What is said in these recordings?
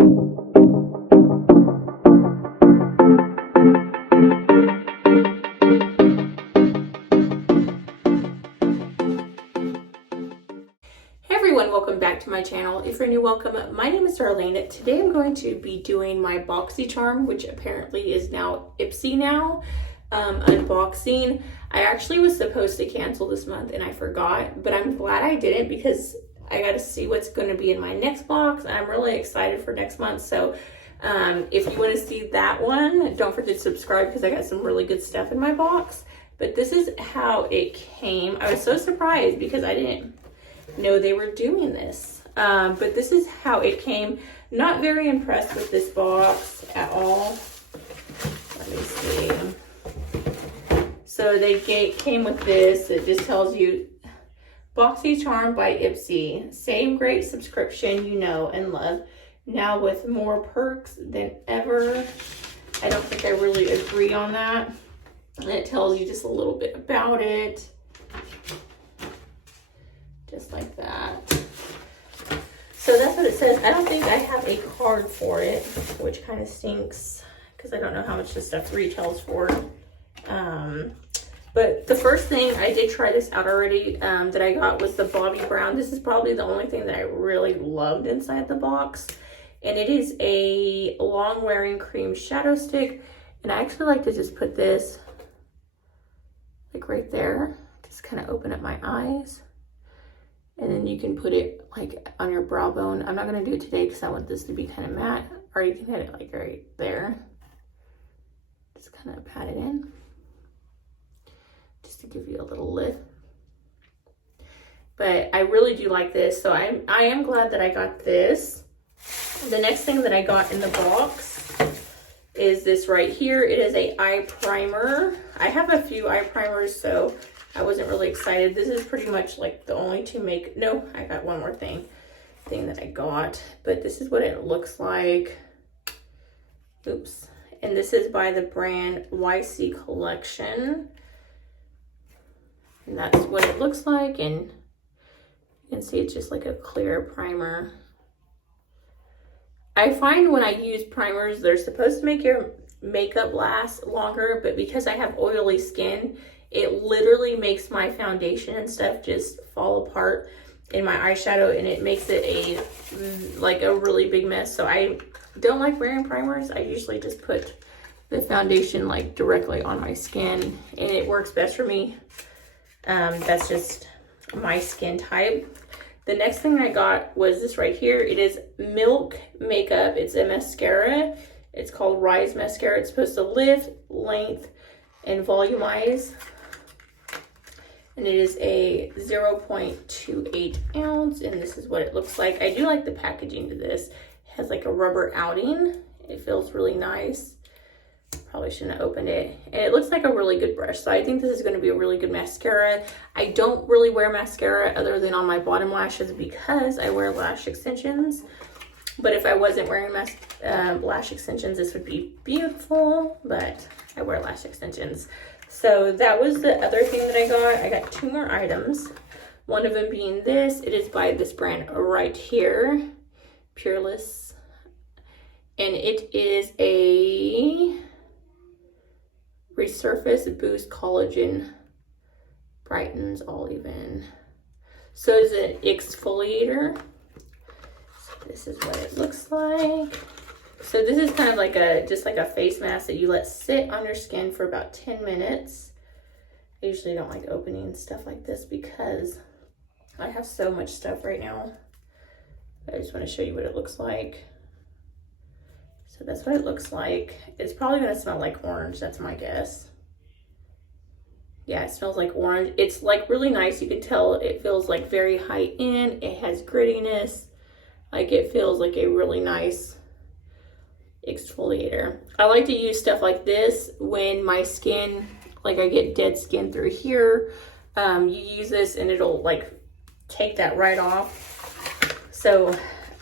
Welcome back to my channel. If you're new, welcome. My name is Darlene. Today I'm going to be doing my Boxycharm, which apparently is now Ipsy now, unboxing. I actually was supposed to cancel this month and I forgot, but I'm glad I didn't because I got to see what's going to be in my next box. I'm really excited for next month. So if you want to see that one, don't forget to subscribe because I got some really good stuff in my box. But this is how it came. I was so surprised because I didn't know they were doing this, but this is how it came. Not very impressed with this box at all. Let me see. So they came with this. It just tells you Boxycharm by Ipsy, same great subscription you know and love, now with more perks than ever. I don't think I really agree on that. And it tells you just a little bit about it. Just like that. So that's what it says. I don't think I have a card for it, which kind of stinks because I don't know how much this stuff retails for. But the first thing, I did try this out already, that I got was the Bobby Brown. This is probably the only thing that I really loved inside the box. And it is a long wearing cream shadow stick. And I actually like to just put this like right there. Just kind of open up my eyes. And then you can put it like on your brow bone. I'm not gonna do it today because I want this to be kind of matte, or you can hit it like right there. Just kind of pat it in, just to give you a little lift. But I really do like this, so I am glad that I got this. The next thing that I got in the box is this right here. It is a eye primer. I have a few eye primers, so I wasn't really excited. This is pretty much like the only two no, I got one more thing that I got, but this is what it looks like. Oops. And this is by the brand YC Collection. And that's what it looks like. And you can see it's just like a clear primer. I find when I use primers, they're supposed to make your makeup last longer, but because I have oily skin, it literally makes my foundation and stuff just fall apart in my eyeshadow, and it makes it a really big mess. So I don't like wearing primers. I usually just put the foundation like directly on my skin, and it works best for me. That's just my skin type. The next thing I got was this right here. It is Milk Makeup. It's a mascara. It's called Rise Mascara. It's supposed to lift, length, and volumize. And it is a 0.28 ounce, and this is what it looks like. I do like the packaging to this. It has like a rubber outing. It feels really nice. Probably shouldn't have opened it. And it looks like a really good brush, so I think this is going to be a really good mascara. I don't really wear mascara other than on my bottom lashes because I wear lash extensions. But if I wasn't wearing lash extensions, this would be beautiful, but I wear lash extensions. So that was the other thing that I got. I got two more items. One of them being this. It is by this brand right here, Pureless. And it is a Resurface Boost Collagen Brightens All Even. So it's an exfoliator. So this is what it looks like. So this is kind of like just like a face mask that you let sit on your skin for about 10 minutes. I usually don't like opening stuff like this because I have so much stuff right now. I just want to show you what it looks like. So that's what it looks like. It's probably going to smell like orange. That's my guess. Yeah, it smells like orange. It's like really nice. You can tell it feels like very high end. It has grittiness. Like it feels like a really nice exfoliator. I like to use stuff like this when my skin, like I get dead skin through here. You use this and it'll like take that right off. So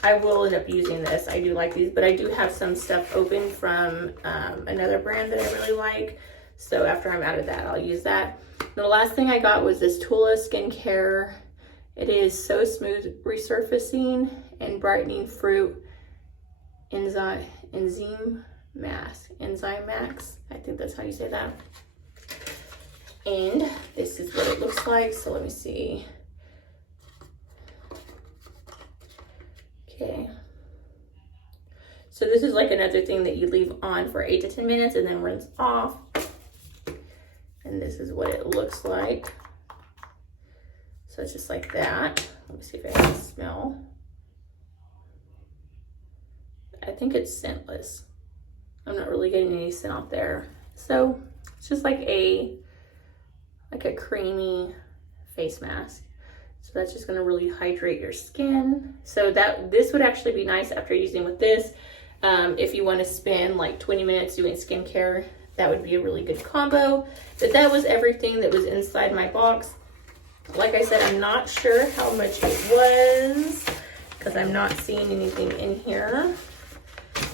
I will end up using this. I do like these, but I do have some stuff open from another brand that I really like. So after I'm out of that, I'll use that. And the last thing I got was this Tula skincare. It is So Smooth Resurfacing and Brightening Fruit enzyme max. I think that's how you say that. And this is what it looks like. So let me see. Okay. So this is like another thing that you leave on for 8 to 10 minutes and then rinse off. And this is what it looks like. So it's just like that. Let me see if it has a smell. I think it's scentless. I'm not really getting any scent out there. So it's just like a creamy face mask. So that's just gonna really hydrate your skin. So this would actually be nice after using with this. If you wanna spend like 20 minutes doing skincare, that would be a really good combo. But that was everything that was inside my box. Like I said, I'm not sure how much it was because I'm not seeing anything in here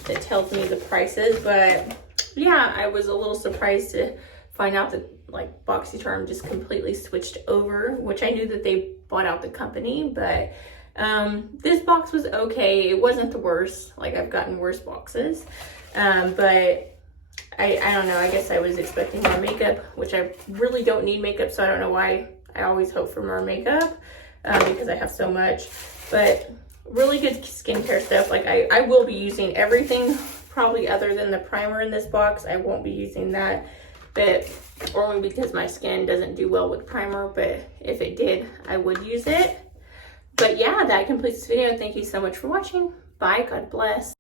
that tells me the prices. But yeah, I was a little surprised to find out that like Boxycharm just completely switched over, which I knew that they bought out the company, but this box was okay. It wasn't the worst. Like I've gotten worse boxes, but I don't know. I guess I was expecting more makeup, which I really don't need makeup, so I don't know why I always hope for more makeup because I have so much. But really good skincare stuff. Like I will be using everything probably other than the primer in this box. I won't be using that, but only because my skin doesn't do well with primer, but if it did, I would use it. But yeah, that completes this video. Thank you so much for watching. Bye. God bless.